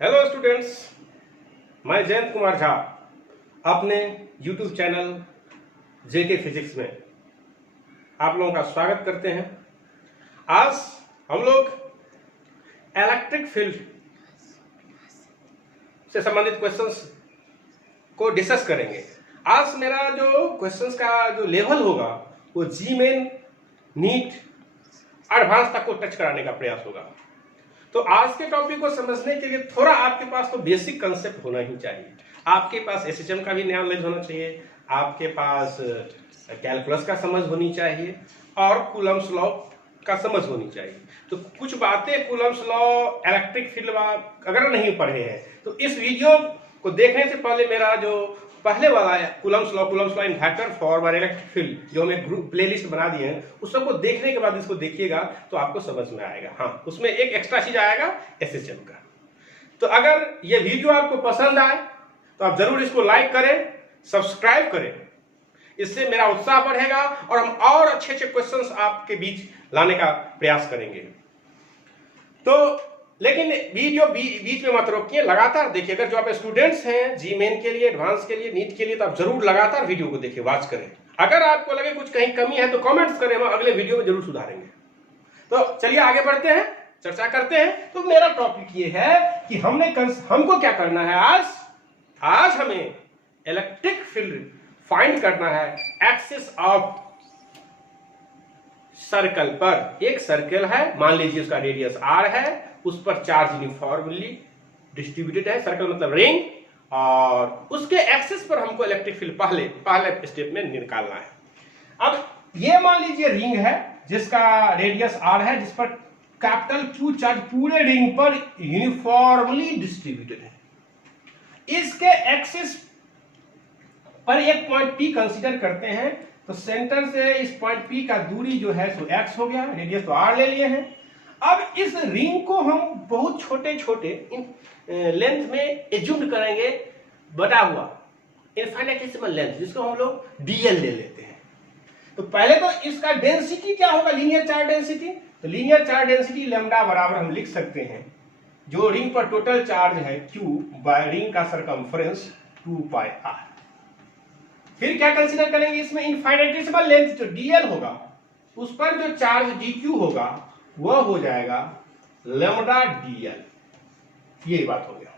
Hello students, मैं जयंत कुमार झा अपने YouTube channel जेके physics में आप लोगों का स्वागत करते हैं। आज हम लोग इलेक्ट्रिक फील्ड से संबंधित क्वेश्चंस को डिस्कस करेंगे। आज मेरा जो क्वेश्चंस का जो लेवल होगा वो जी मेन, नीट, एडवांस तक को टच कराने का प्रयास होगा। तो आज के टॉपिक को समझने के लिए थोड़ा आपके पास तो बेसिक कंसेप्ट होना ही चाहिए। आपके पास एसएचएम का भी नॉलेज होना चाहिए, आपके पास कैलकुलस का समझ होनी चाहिए और कूलम्ब्स लॉ का समझ होनी चाहिए। तो कुछ बातें कूलम्ब्स लॉ, इलेक्ट्रिक फील्ड अगर नहीं पढ़े हैं तो इस वीडियो को देखने से पहले मेरा जो पहले वाला है Coulomb's law in vector form और इलेक्ट्रिक फील्ड जो हमें ग्रुप प्लेलिस्ट बना दिए हैं, उस सबको देखने के बाद इसको देखिएगा तो आपको समझ में आएगा। हाँ, उसमें एक एक्स्ट्रा चीज आएगा एसएचएम का। तो अगर ये वीडियो आपको पसंद आए तो आप जरूर इसको लाइक करें, सब्सक्राइब करें। इससे मेरा उत्साह बढ़ेगा और हम और अच्छे अच्छे क्वेश्चंस आपके बीच लाने का प्रयास करेंगे। तो लेकिन वीडियो बीच में मत रोकिए, लगातार देखिए। अगर जो आप स्टूडेंट्स हैं जी मेन के लिए, एडवांस के लिए, नीट के लिए, तो आप जरूर लगातार वीडियो को देखिए, वॉच करें। अगर आपको लगे कुछ कहीं कमी है तो कमेंट्स करें, हम अगले वीडियो में जरूर सुधारेंगे। तो चलिए आगे बढ़ते हैं, चर्चा करते हैं। तो मेरा टॉपिक ये है कि हमको क्या करना है आज हमें इलेक्ट्रिक फील्ड फाइंड करना है एक्सिस ऑफ सर्कल पर। एक सर्कल है, मान लीजिए उसका रेडियस r है, उस पर चार्ज यूनिफॉर्मली डिस्ट्रीब्यूटेड है, सर्कल मतलब रिंग, और उसके एक्सिस पर हमको इलेक्ट्रिक फील्ड पहले स्टेप में निकालना है। अब ये मान लीजिए रिंग है जिसका रेडियस r है, जिस पर कैपिटल Q चार्ज पूरे रिंग पर यूनिफॉर्मली डिस्ट्रीब्यूटेड है। इसके एक्सिस पर एक पॉइंट P कंसीडर करते हैं। तो सेंटर से इस पॉइंट P का दूरी जो है सो x हो गया, रेडियस तो r ले लिए हैं। अब इस रिंग को हम बहुत छोटे छोटे लेंथ में एज्यूम करेंगे, बटा हुआ इनफाइनेटेसिमल लेंथ, जिसको हम लोग dl ले लेते हैं। तो पहले तो इसका डेंसिटी क्या होगा, लीनियर चार्ज डेंसिटी। तो लीनियर चार्ज डेंसिटी लैम्डा बराबर हम लिख सकते हैं जो रिंग पर टोटल चार्ज है q बाय रिंग का सरकमफ्रेंस 2πr। फिर क्या कंसीडर करेंगे इसमें, इनफाइनेटेसिमल लेंथ जो dl होगा उस पर जो चार्ज dq होगा वह हो जाएगा लैम्डा dl। ये बात हो गया।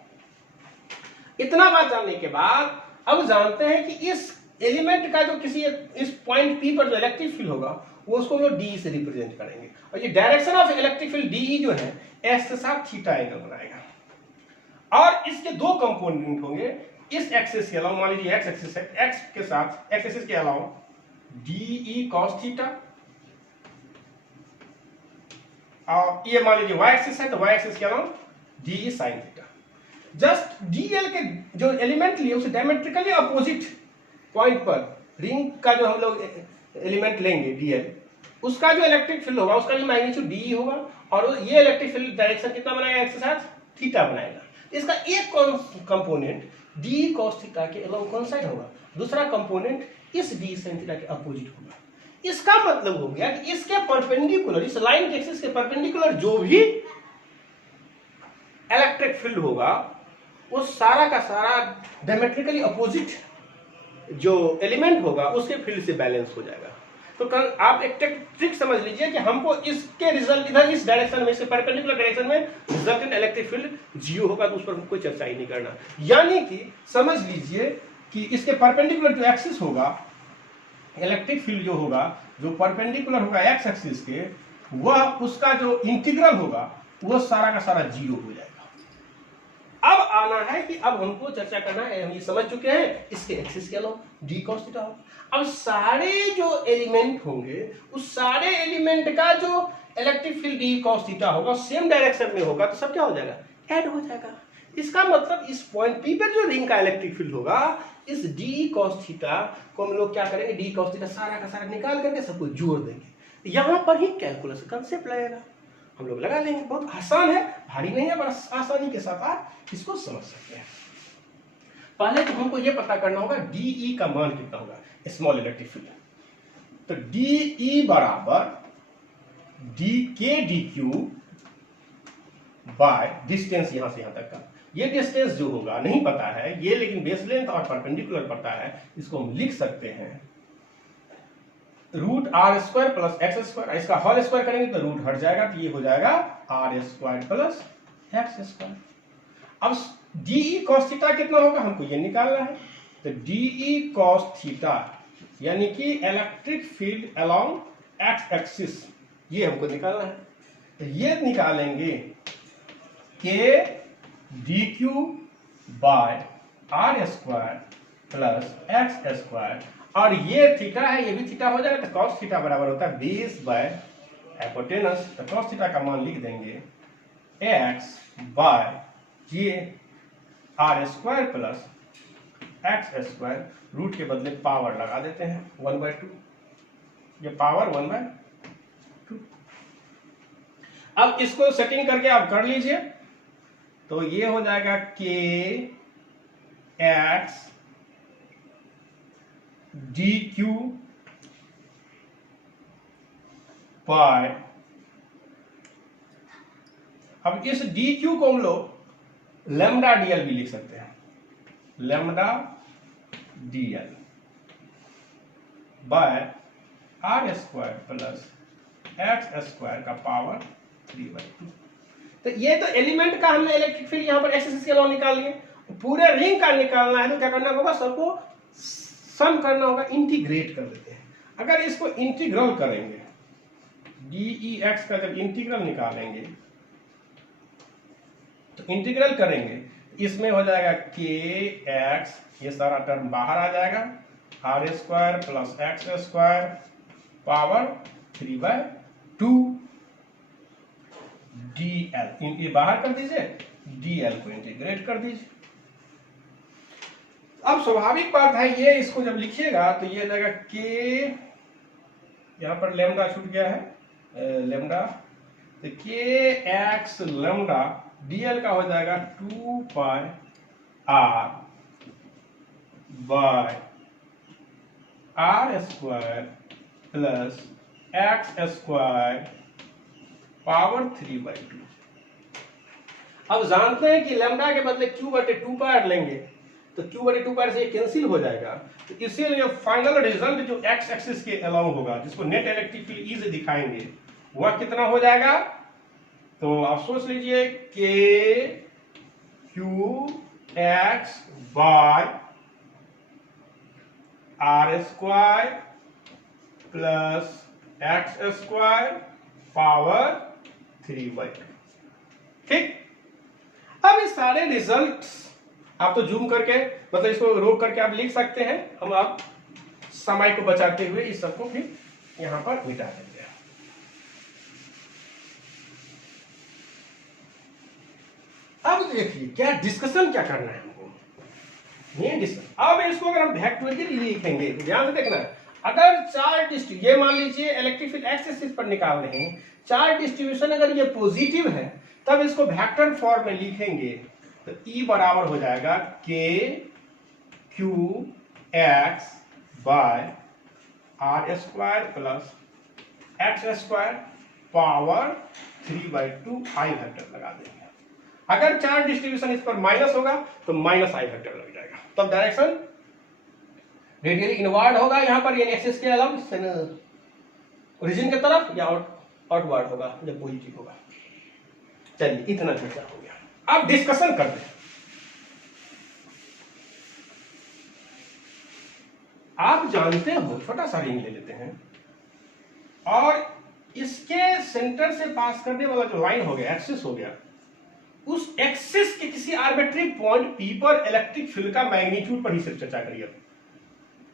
इतना बात जानने के बाद अब जानते हैं कि इस एलिमेंट का जो किसी इस पॉइंट P पर जो इलेक्ट्रिक फील्ड होगा वो उसको हम लोग d से रिप्रेजेंट करेंगे, और ये direction of electric field dE जो है s के साथ थीटा एंगल बनाएगा। और इसके दो कंपोनेंट होंगे इस एक्सिस के अलावा, मान लीजिए एक्स एक्सिस है, एक्स के साथ एक्स एक्सिस के अलावा dE cos थीटा, और ये मान लीजिए y एक्सिस है तो y एक्सिस के अलावा dE sin theta. Just dl के जो एलिमेंट लिए उसे डायमेट्रिकली अपोजिट पॉइंट पर रिंग का जो हम लोग एलिमेंट लेंगे dl, उसका जो इलेक्ट्रिक फील्ड होगा उसका भी मैग्नीट्यूड dE होगा, और ये इलेक्ट्रिक फील्ड डायरेक्शन कितना बनाएगा, एक्स के साथ थीटा बनाएगा। इसका एक कंपोनेंट dE cos थीटा के अलावा कौन साइड होगा, दूसरा कंपोनेंट इस dE sin थीटा के अपोजिट होगा। इसका मतलब हो गया कि इसके परपेंडिकुलर, इस लाइन के एक्सिस के परपेंडिकुलर जो भी इलेक्ट्रिक फील्ड होगा वो सारा का सारा डायमेट्रिकली अपोजिट जो एलिमेंट होगा उसके फील्ड से बैलेंस हो जाएगा। तो आप एक ट्रिक समझ लीजिए कि हमको इसके रिजल्ट इधर इस डायरेक्शन में, इसके परपेंडिकुलर डायरेक्शन में रिजल्टेंट इलेक्ट्रिक फील्ड जीरो होगा, तो उस पर कोई चर्चा ही नहीं करना। यानी कि समझ लीजिए कि इसके परपेंडिकुलर जो एक्सिस होगा, इलेक्ट्रिक फील्ड जो होगा, जो परपेंडिकुलर होगा एक्स एक्सिस के, वह उसका जो इंटीग्रल होगा वह सारा का सारा जीरो हो जाएगा। अब आना है कि अब हमको चर्चा करना है, हम ये समझ चुके हैं इसके एक्सिस के अलावा d cos थीटा होगा। अब सारे जो एलिमेंट होंगे उस सारे एलिमेंट का जो electric field d cos theta होगा सेम डायरेक्शन में होगा, तो सब क्या हो जाएगा, ऐड हो जाएगा। इसका मतलब इस पॉइंट P पर जो रिंग का इलेक्ट्रिक फील्ड होगा, इस d cos थीटा को हम लोग क्या करेंगे, d cos थीटा सारा का सारा निकाल करके सबको जोड़ देंगे। यहां पर ही कैलकुलस कंसेप्ट लगेगा, हम लोग लगा लेंगे। बहुत आसान है, भारी नहीं है, बड़ा आसानी के साथ आप इसको समझ सकते हैं। पहले तो हमको ये पता करना होगा dE का मान कितना होगा, स्मॉल इलेक्ट्रिक फील्ड। तो dE बराबर dk dq बाय डिस्टेंस यहां से यहां तक का, ये डिस्टेंस जो होगा नहीं पता है ये, लेकिन बेस लेंथ और परपेंडिकुलर पता है, इसको हम लिख सकते हैं √r² प्लस x²। इसका होल स्क्वायर करेंगे तो रूट हट जाएगा, तो ये हो जाएगा r² प्लस x²। अब DE cos थीटा कितना होगा हमको ये निकालना है, तो DE cos थीटा यानी कि electric field along x axis, ये हमको निकालना है। तो ये निकालेंगे के dq bye r² plus x², और ये थीटा है, ये भी थीटा हो जाएगा, तो cos थीटा बराबर होता है बेस बाय हाइपोटेनस। तो cos थीटा का मान लिख देंगे x बाय ये r² प्लस x², रूट के बदले पावर लगा देते हैं 1/2, ये पावर 1/2। अब इसको सेटिंग करके आप कर लीजिए, तो ये हो जाएगा k x dq बाय, अब इस dq को हम लोग लैम्डा dl भी लिख सकते हैं, lambda dl bye r² plus x² का पावर 3/2। तो ये तो एलिमेंट का हमने इलेक्ट्रिक फील्ड यहाँ पर एक्सिस के अलावा निकाल लिए, पूरे रिंग का निकालना है तो क्या करना होगा, सबको सम करना होगा, इंटीग्रेट कर देते हैं। अगर इसको इंटीग्रल करेंगे, dEx का जब इंटीग्रल निकालेंगे तो इंटीग्रल करेंगे, इसमें हो जाएगा kx, ये सारा टर्म बाहर आ जाएगा, r² plus x² power 3/2 dl, ये बाहर कर दीजिए, dl को इंटीग्रेट कर दीजिए। अब स्वाभाविक बात है, ये इसको जब लिखिएगा तो ये लगेगा k, यहाँ पर लैम्डा छूट गया है, लैम्डा, तो kx लैम्डा dl का हो जाएगा 2πr bye r² plus x² power 3/2। अब जानते हैं कि लैम्डा के बदले q/2πr लेंगे, तो q/2πr से ये कैंसिल हो जाएगा, तो इसीलिए फाइनल रिजल्ट जो x एक्सिस के अलाउ होगा, जिसको नेट इलेक्ट्रिक फील्ड E से दिखाएंगे, वह कितना हो जाएगा, तो आप सोच लीजिए k qx by r² plus x² power 3/2। ठीक, अब इस सारे रिजल्ट्स आप तो जूम करके, मतलब इसको रोक करके आप लिख सकते हैं, हम आप समय को बचाते हुए इस सबको फिर यहां पर मिटा देंगे। अब देखिए क्या डिस्कशन क्या करना है हमको, मेन डिस्कशन। अब इसको अगर हम वेक्टोरियली लिखेंगे तो ध्यान से देखना, अगर चार ये मान लीजिए इलेक्ट्रिक फील्ड एक्स एक्सिस पर निकाल रहे हैं, चार डिस्ट्रीब्यूशन अगर ये पॉजिटिव है तब इसको वेक्टर फॉर्म में लिखेंगे, तो E बराबर हो जाएगा k qx by r² plus x² power 3/2 i vector लगा देंगे। अगर चार डिस्ट्रीब्यूशन इस पर माइनस होगा तो माइनस i वेक्टर लग जाएगा, तब डायरेक्शन रेडियली इनवर्ड होगा, यहाँ पर ये एक्सिस के अलावा ओरिजिन की तरफ, या आउटवर्ड होगा जब पॉजिटिव होगा। चलिए इतना चर्चा हो गया, अब डिस्कशन करते हैं। आप जानते हो, छोटा सा रिंग ले लेते हैं और इसके सेंटर से पास करने वाला जो लाइन हो गया, एक्सिस हो गया, उस एक्सिस के किसी आर्बिट्री पॉइंट P पर इलेक्ट्रिक फील्ड का मैग्नीट्यूड पर ही सिर्फ चर्चा करिए।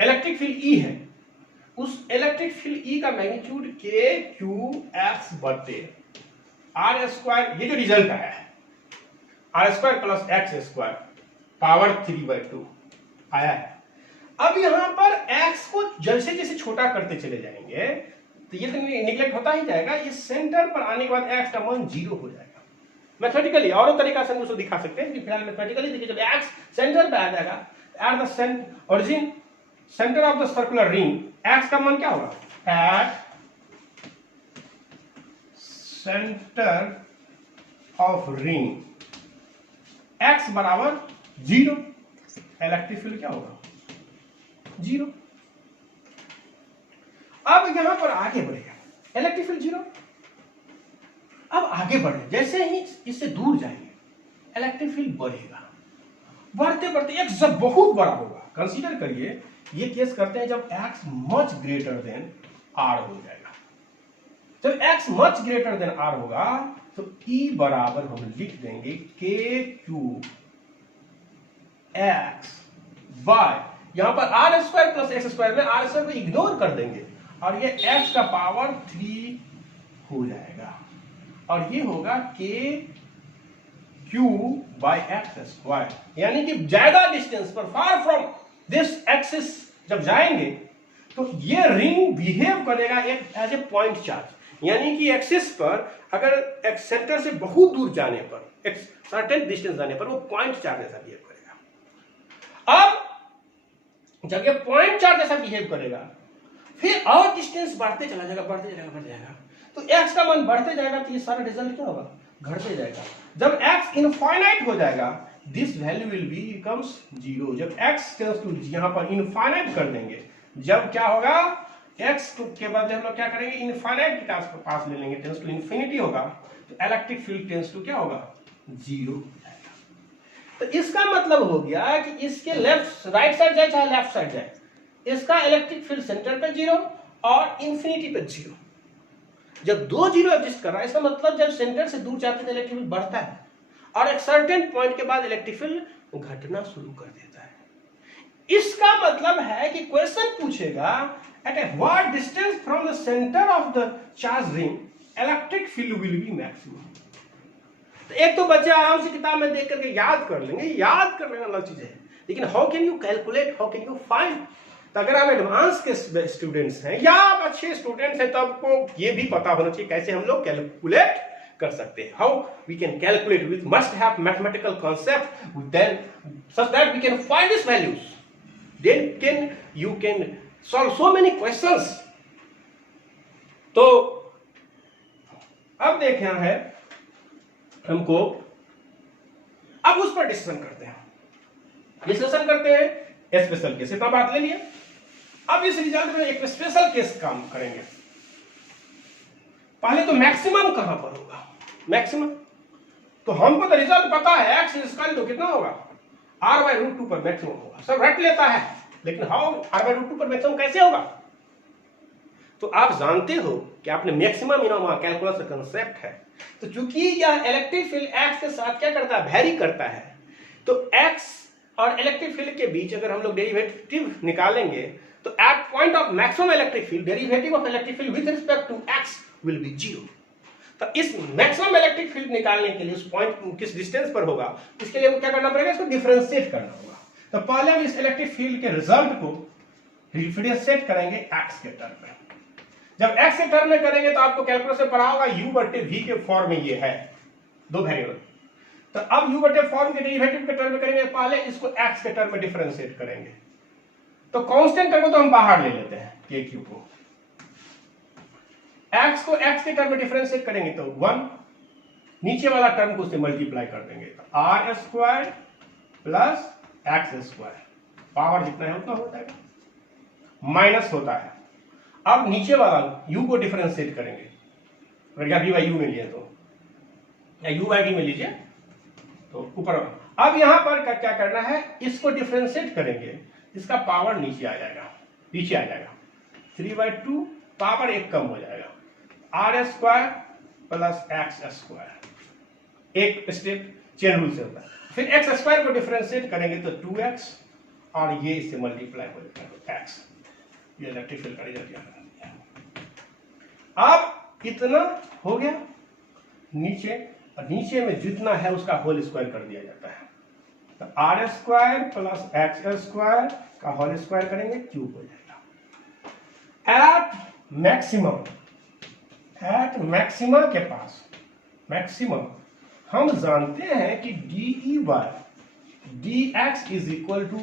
इलेक्ट्रिक फील्ड E है, उस इलेक्ट्रिक फील्ड E का मैग्नीट्यूड k qx बटे r², ये जो रिजल्ट आया है r² प्लस x² पावर 3/2 आया है। अब यहां पर x को जैसे जैसे छोटा करते चले जाएंगे तो ये तो निगलेक्ट होता ही जाएगा, ये सेंटर पर आने के बाद x का मान 0 हो जाएगा। मैथमेटिकली और तरीका से हम उसको दिखा सकते हैं, फिलहाल मैथमेटिकली देखिए, जब x सेंटर पे आ जाएगा, at the origin centre of the circular ring, x का मान क्या होगा, at centre of ring x बराबर 0, इलेक्ट्रिक फील्ड क्या होगा 0। अब यहां पर आगे बढ़ेगा इलेक्ट्रिक फील्ड 0। अब आगे बढ़े, जैसे ही इससे दूर जाएंगे इलेक्ट्रिक फील्ड बढ़ेगा, बढ़ते बढ़ते x जब बहुत बड़ा होगा, कंसीडर करिए ये केस करते हैं जब x much greater than r हो जाएगा। जब x much greater than r होगा तो E बराबर हम लिख देंगे k क्यूब x बाय, यहां पर r square plus x square में आर स्क्वायर को इग्नोर कर देंगे और ये x का पावर 3 हो जाएगा और ये होगा k cube by x square. यानी कि ज्यादा डिस्टेंस पर, फार फ्रॉम दिस एक्सिस जब जाएंगे तो ये रिंग बिहेव करेगा एक एज ए पॉइंट चार्ज। यानी कि एक्सिस पर अगर एक सेंटर से बहुत दूर जाने पर, एक सर्टेन डिस्टेंस जाने पर वो पॉइंट चार्ज जैसा बिहेव करेगा। अब जब ये पॉइंट चार्ज जैसा बिहेव करेगा फिर और डिस्टेंस बढ़ते चला जाएगा, बढ़ते जाएगा, बढ़ते जाएगा, तो x का मान बढ़ते जाएगा तो ये सारा रिजल्ट क्या होगा, घटते जाएगा। जब x इनफाइनाइट हो जाएगा this value will be becomes 0। जब x टेंड्स टू, यहां पर इनफाइनाइट कर देंगे, जब क्या होगा x के बाद हम लोग क्या करेंगे इनफाइनाइट के पास ले लेंगे, टेंड्स टू इन्फिनिटी होगा, तो इलेक्ट्रिक फील्ड टेंड्स टू क्या होगा 0। तो इसका मतलब हो गया कि इसके लेफ्ट राइट साइड जाए चाहे लेफ्ट साइड जाए, इसका इलेक्ट्रिक फील्ड सेंटर पे 0 और इंफिनिटी पे 0। जब दो 0 एग्जिस्ट कर रहा है इसका मतलब जब सेंटर से दूर जाते हैं इलेक्ट्रिक फील्ड बढ़ता है और एक सर्टेन पॉइंट के बाद इलेक्ट्रिक फील्ड घटना शुरू कर देता है। इसका मतलब है कि क्वेश्चन पूछेगा at a what distance from the centre of the charge ring electric field will be maximum. तो एक तो बच्चे आराम से किताब में देख करके याद कर लेंगे, याद कर लेना अलग चीज है, लेकिन how can you calculate, how can you find. तो अगर आप एडवांस के स्टूडेंट्स हैं या आप अच्छे स्टूडेंट्स हैं तो आपको ये भी पता होना चाहिए कैसे हम लोग कैलकुलेट कर सकते हैं। How we can calculate, we must have mathematical concept then such that we can find this values, then you can solve so many questions. तो अब देखना है हमको, अब उस पर डिस्कशन करते हैं, डिस्कशन करते हैं स्पेशल केस। इतना बात ले लिया, अब इस रिजल्ट में एक स्पेशल केस काम करेंगे। पहले तो मैक्सिमम कहां पर होगा, मैक्सिमम तो हमको तो रिजल्ट पता है एक्स स्क्वायर तो कितना होगा r/√2 पर मैक्सिमम होगा, सब रट लेता है, लेकिन हाउ r/√2 पर मैक्सिमम कैसे होगा। तो आप जानते हो कि आपने मैक्सिमम कैलकुलस का कंसेप्ट है, तो चूंकि यह इलेक्ट्रिक फील्ड x के साथ क्या करता है, वेरी करता है, तो x और इलेक्ट्रिक फील्ड के बीच अगर हम लोग डेरिवेटिव निकालेंगे तो at point of maximum electric field derivative of electric field with respect to x will be 0। तो इस मैक्सिमम इलेक्ट्रिक फील्ड निकालने के लिए उस पॉइंट किस डिस्टेंस पर होगा, इसके लिए क्या करना पड़ेगा, इसको डिफरेंशिएट करना होगा। तो पहले हम इस इलेक्ट्रिक फील्ड के रिजल्ट को डिफरेंशिएट करेंगे x के टर्म में। जब x के टर्म में करेंगे तो आपको कैलकुलस में पढ़ा होगा u/v के फॉर्म में ये है दो वेरिएबल। तो अब u/फॉर्म के डेरिवेटिव के टर्म में करेंगे, पहले इसको x के टर्म में डिफरेंशिएट करेंगे। तो कांस्टेंट टर्म को तो हम बाहर ले लेते हैं, k3 को, x को x के टर्म में डिफरेंशिएट करेंगे तो 1, नीचे वाला टर्म को उससे मल्टीप्लाई कर देंगे तो r² प्लस x², पावर जितना है उतना होता है, माइनस होता है। अब नीचे वाला u को डिफरेंशिएट करेंगे, अगर यहां v/u में लिए तो, या u/d में लीजिए तो ऊपर। अब यहां पर क्या करना है, इसको डिफरेंशिएट करेंगे, इसका पावर नीचे आ जाएगा, पीछे आ जाएगा, 3/2 पावर एक कम हो जाएगा, r² प्लस x², एक स्टेप चेन रूल से होता है। फिर x² को डिफरेंशिएट करेंगे तो 2x और ये इससे मल्टीप्लाई हो जाएगा x, ये इलेक्ट्रिक फील्ड का रिजल्ट है। अब इतना हो गया, नीचे में जितना है उसका होल स्क्वायर कर दिया जाता है, तो r² प्लस x² का होल स्क्वायर करेंगे, क्यूब हो जाएगा। एट मैक्सिमम के पास, मैक्सिमम हम जानते हैं कि dE/dx इज इक्वल टू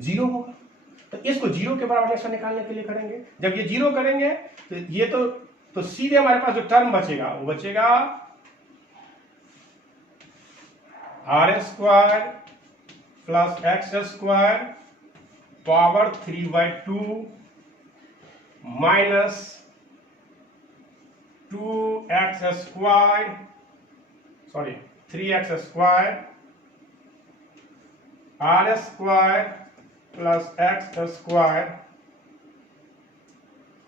0 होगा, तो इसको 0 के बराबर हमेशा निकालने के लिए करेंगे। जब ये 0 करेंगे तो ये तो सीधे हमारे पास जो टर्म बचेगा वो बचेगा r square plus x square power 3/2 minus 2x square 3x square r square plus x square,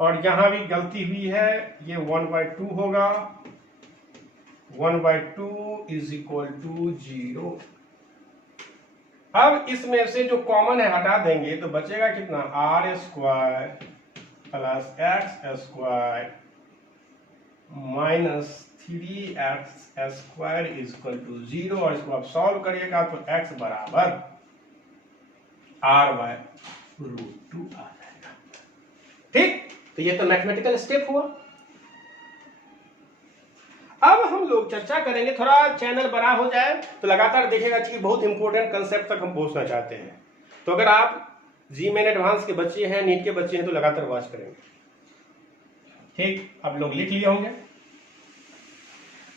और यहां भी गलती हुई है, ये 1/2 होगा, 1/2 इज इक्वल टू 0। अब इसमें से जो कॉमन है हटा देंगे तो बचेगा कितना, r square plus x square minus 3x square is equal to 0, और इसको आप सॉल्व करिएगा तो x बराबर r/√2 आ जाएगा। ठीक, तो ये तो मैथमेटिकल स्टेप हुआ। अब हम लोग चर्चा करेंगे, थोड़ा चैनल बड़ा हो जाए तो लगातार देखिएगा कि बहुत इंपॉर्टेंट कंसेप्ट तक हम पहुंचना चाहते हैं। तो अगर आप जी-मेन एडवांस के बच्चे हैं, नीट के बच्चे हैं, तो लगातार वॉच करेंगे। ठीक, आप लोग लिख लिए होंगे।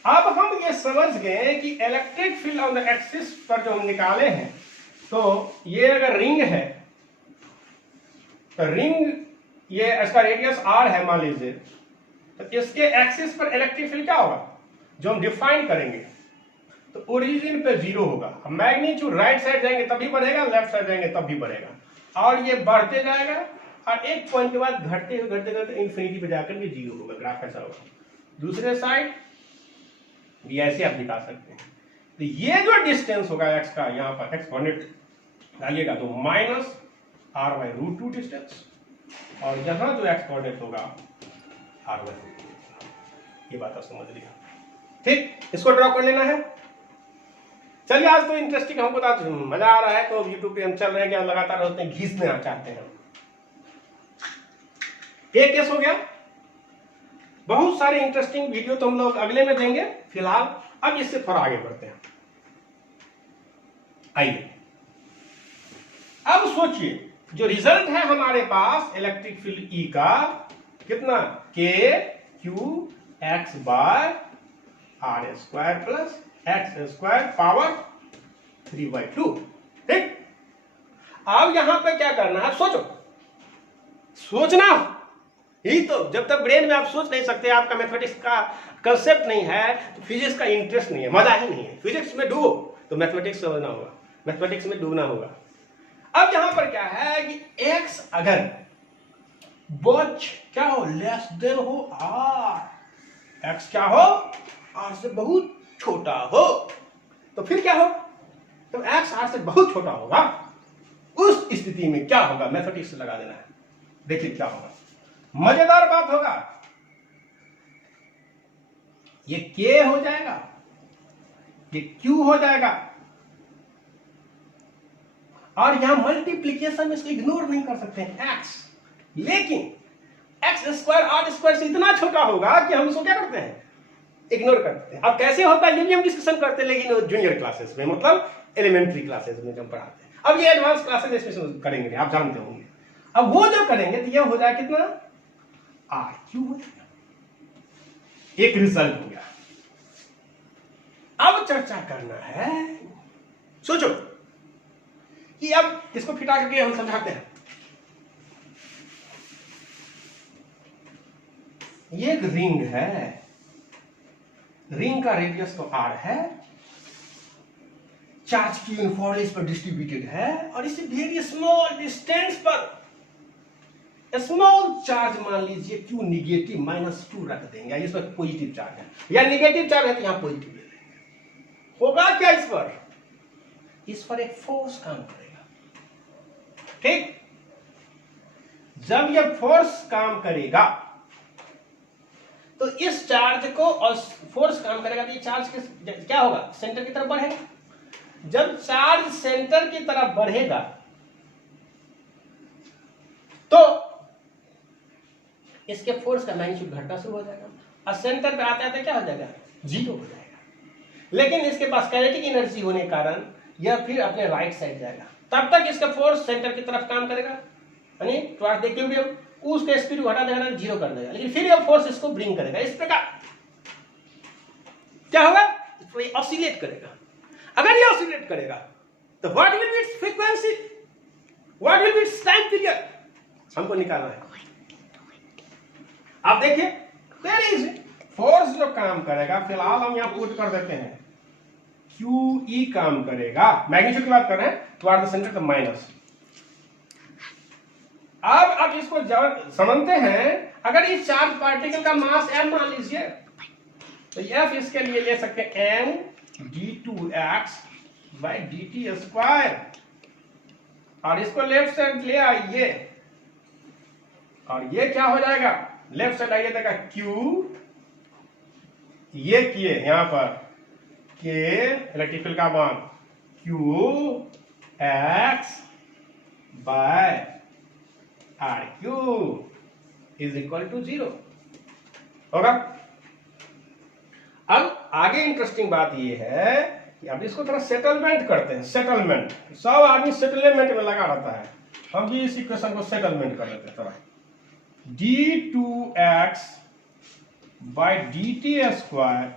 अब हम ये समझ गए कि electric field on the axis पर जो हम निकाले हैं, तो ये अगर रिंग है तो रिंग, ये इसका रेडियस r है मान लीजिए, तो इसके एक्सिस पर इलेक्ट्रिक फील्ड क्या होगा जो हम डिफाइन करेंगे, तो ओरिजिन पे 0 होगा। मैग्नीट्यूड राइट साइड जाएंगे तब भी बढ़ेगा, लेफ्ट साइड जाएंगे तब भी बढ़ेगा, और ये बढ़ते जाएगा, और एक पॉइंट के बाद घटते घटते इंफिनिटी पे जाकर के 0 होगा, ग्राफ ऐसा होगा। दूसरे साइड भी ऐसे आप दिखा सकते हैं। तो ये जो डिस्टेंस होगा x का, यहाँ पर x कोऑर्डिनेट डालिएगा तो माइनस r/√2 डिस्टेंस, और यहां जो x कोऑर्डिनेट होगा r/√2। ये बात आप समझ लिया। ठीक, इसको ड्रॉ कर लेना है। चलिए, आज तो इंटरेस्टिंग, हमको तो मजा आ रहा है, तो यूट्यूब पे हम चल रहे हैं कि हम लगातार होते हैं, घिसना चाहते हैं। एक केस हो गया, बहुत सारे इंटरेस्टिंग वीडियो तो हम लोग अगले में देंगे, फिलहाल अब इससे थोड़ा आगे बढ़ते हैं। आइए, अब सोचिए, जो रिजल्ट है हमारे पास इलेक्ट्रिक फील्ड E का, कितना, k q x by r square plus x square power 3/2। ठीक, अब यहां पे क्या करना है, सोचो, सोचना ही तो, जब तक ब्रेन में आप सोच नहीं सकते, आपका मैथमेटिक्स का कंसेप्ट नहीं है, तो फिजिक्स का इंटरेस्ट नहीं है, मजा ही नहीं है। फिजिक्स में डूबो तो मैथमेटिक्स समझना होगा, मैथमेटिक्स में डूबना होगा। अब यहां पर क्या है कि x अगर बच क्या हो, लेस देन हो r, x क्या हो, r से बहुत छोटा हो, तो फिर क्या हो, तो x r से बहुत छोटा होगा, उस स्थिति में क्या होगा, मैथमेटिक्स से लगा देना है। देखिए क्या होगा, मजेदार बात होगा, ये k हो जाएगा, ये q हो जाएगा, और यहां मल्टीप्लीकेशन में इसको इग्नोर नहीं कर सकते हैं x, लेकिन x स्क्वायर r स्क्वायर से इतना छोटा होगा कि हम इसको क्या करते हैं, इग्नोर करते हैं। अब कैसे होता है ये भी हम डिस्कशन करते हैं, लेकिन जूनियर क्लासेस में, मतलब एलिमेंट्री क्लासेस में जब पढ़ाते हैं। अब ये एडवांस क्लासेस इसमें करेंगे, आप जानते होंगे। अब वो जो करेंगे तो ये हो जाए कितना, r³ हो जाएगा। एक रिजल्ट हो गया। अब चर्चा करना है, सोचो कि अब इसको फिटा करके हम समझाते हैं। ये एक रिंग है, रिंग का रेडियस तो r है, चार्ज की यूनिफॉर्मली इस पर डिस्ट्रीब्यूटेड है, और इसे वेरी स्मॉल डिस्टेंस पर स्मॉल चार्ज मान लीजिए q निगेटिव -2 रख देंगे, इस पर पॉजिटिव चार्ज है, या निगेटिव चार्ज है तो यहां पॉजिटिव ले लेंगे। होगा क्या, इस पर एक फोर्स काम करेगा। ठीक, जब यह फोर्स काम करेगा तो इस चार्ज को, और फोर्स काम करेगा तो ये चार्ज क्या होगा, सेंटर की तरफ बढ़ेगा। जब चार्ज सेंटर की तरफ बढ़ेगा तो इसके फोर्स का मैग्नीट्यूड घटना शुरू हो जाएगा, और सेंटर पे आते आते क्या हो जाएगा, 0 हो जाएगा। लेकिन इसके पास काइनेटिक एनर्जी होने के कारण यह फिर अपने राइट साइड जाएगा, तब तक इसका फोर्स सेंटर की तरफ काम करेगा, यानी टॉर्क देखते हुए उसके स्पीड को हटा देगा, 0 कर देगा, लेकिन फिर यह फोर्स इसको ब्रिंग करेगा। इस प्रकार क्या होगा, ऑसिलेट करेगा। अगर ये ऑसिलेट करेगा तो what will be it's frequency, what will be it's time period, हमको निकालना है। आप देखिए वेरी इजी, फोर्स जो काम करेगा, फिलहाल हम यहां पुट कर देते हैं QE काम करेगा, मैग्नीट्यूड की बात कर रहे हैं, toward the centre the minus. अब आप इसको समझते हैं, अगर इस चार्ज पार्टिकल का मास m मान लीजिए तो F इसके लिए ले सकते हैं m d2x by dt square, और इसको लेफ्ट साइड ले आइए और ये क्या हो जाएगा, लेफ्ट साइड आइए देखा Q, ये किए यहां पर के इलेक्ट्रिकल का मान QX by RQ is equal to 0 होगा। अब आगे इंटरेस्टिंग बात ये है कि अब इसको थोड़ा सेटलमेंट करते हैं। सेटलमेंट, सब आदमी सेटलमेंट में लगा रहता है, हम भी इस इक्वेशन को सेटलमेंट कर लेते हैं थोड़ा। d2x बाई dt स्क्वायर,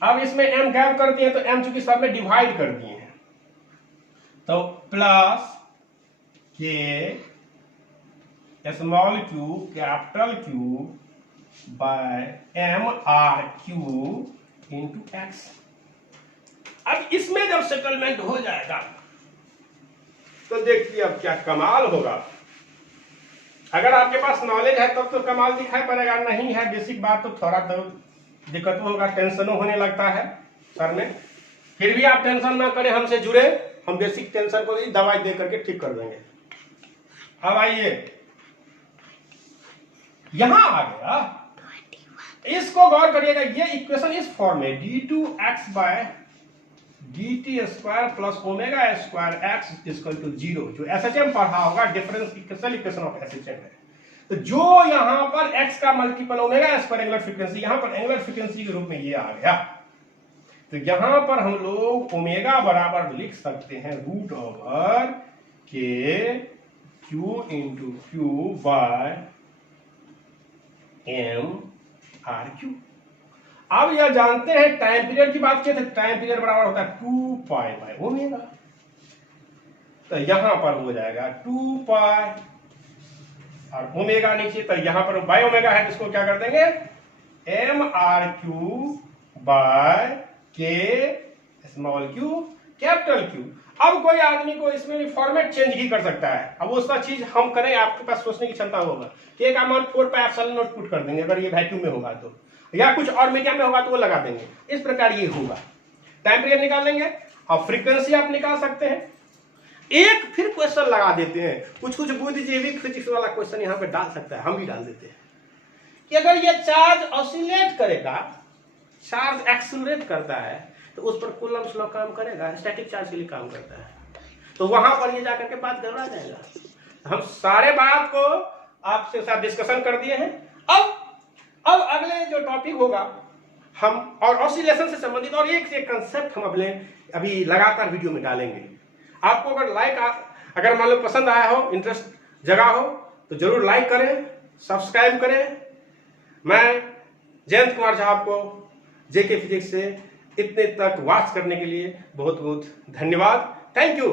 अब इसमें m गैप कर दिए तो m चूंकि सब में डिवाइड कर दिए हैं, तो प्लस के small q capital q by MRQ into x। अब इसमें जब सेटलमेंट हो जाएगा तो देखिए अब क्या कमाल होगा। अगर आपके पास नॉलेज है तब तो कमाल दिखाई पड़ेगा, नहीं है बेसिक बात तो थोड़ा तो दिक्कत होगा, टेंशनों होने लगता है सर में। फिर भी आप टेंशन ना करें, हमसे जुड़े, हम बेसिक टेंशन को ही दवाई दे करके ठीक कर देंगे। अब आइए यहां आ गया, इसको गौर करिएगा, ये इक्वेशन इस फॉर्म में d2x by dt square plus omega square x equal to 0, जो SHM पढ़ा होगा, डिफरेंशियल इक्वेशन ऑफ SHM है। तो जो यहां पर x का multiple omega square angular frequency, यहां पर एंगुलर फ्रीक्वेंसी के रूप में ये आ गया, तो यहां पर हम लोग ओमेगा बराबर लिख सकते हैं रूट ओवर के Q into q by MRQ। अब यह जानते हैं, टाइम पीरियड की बात किए थे, टाइम पीरियड बराबर होता है 2 पाई बाय ओमेगा, तो यहां पर हो जाएगा 2 पाई और ओमेगा नीचे, तो यहां पर बाय ओमेगा है, इसको क्या कर देंगे MRQ बाय के स्मॉल क्यू कैपिटल क्यू। अब कोई आदमी को इसमें फॉर्मेट चेंज ही कर सकता है, अब वो सब चीज हम करें, आपके पास सोचने की क्षमता होगा। के का मान 4 पाई एप्सिलॉन नॉट पुट कर देंगे अगर ये वैक्यूम में होगा तो, या कुछ और मीडियम में होगा तो वो लगा देंगे, इस प्रकार ये होगा। टाइम पीरियड निकाल लेंगे और फ्रीक्वेंसी आप निकाल सकते हैं। एक फिर क्वेश्चन लगा देते हैं, कुछ बुद्धिजीवी फिजिक्स वाला क्वेश्चन यहाँ पे डाल सकता है, हम भी डाल देते हैं कि अगर ये चार्ज ऑसिलेट करेगा, चार्ज एक्सीलरेट करता है, तो उस पर कूलम्ब्स लॉ काम करेगा, स्टैटिक चार्ज के लिए काम करता है, तो वहां पर ये जाकर के बात गड़बड़ा जाएगा। हम सारे बात को आपसे साथ डिस्कशन कर दिए हैं। अब अगले जो टॉपिक होगा हम और ऑसिलेशन से संबंधित और एक से कंसेप्ट हम अभी लगातार वीडियो में डालेंगे। आपको अगर मान लो पसंद आया हो, इंटरेस्ट जगा हो, तो जरूर लाइक करें, सब्सक्राइब करें। मैं जयंत कुमार झा आपको जेके फिजिक्स से इतने तक वॉच करने के लिए बहुत बहुत धन्यवाद। Thank you.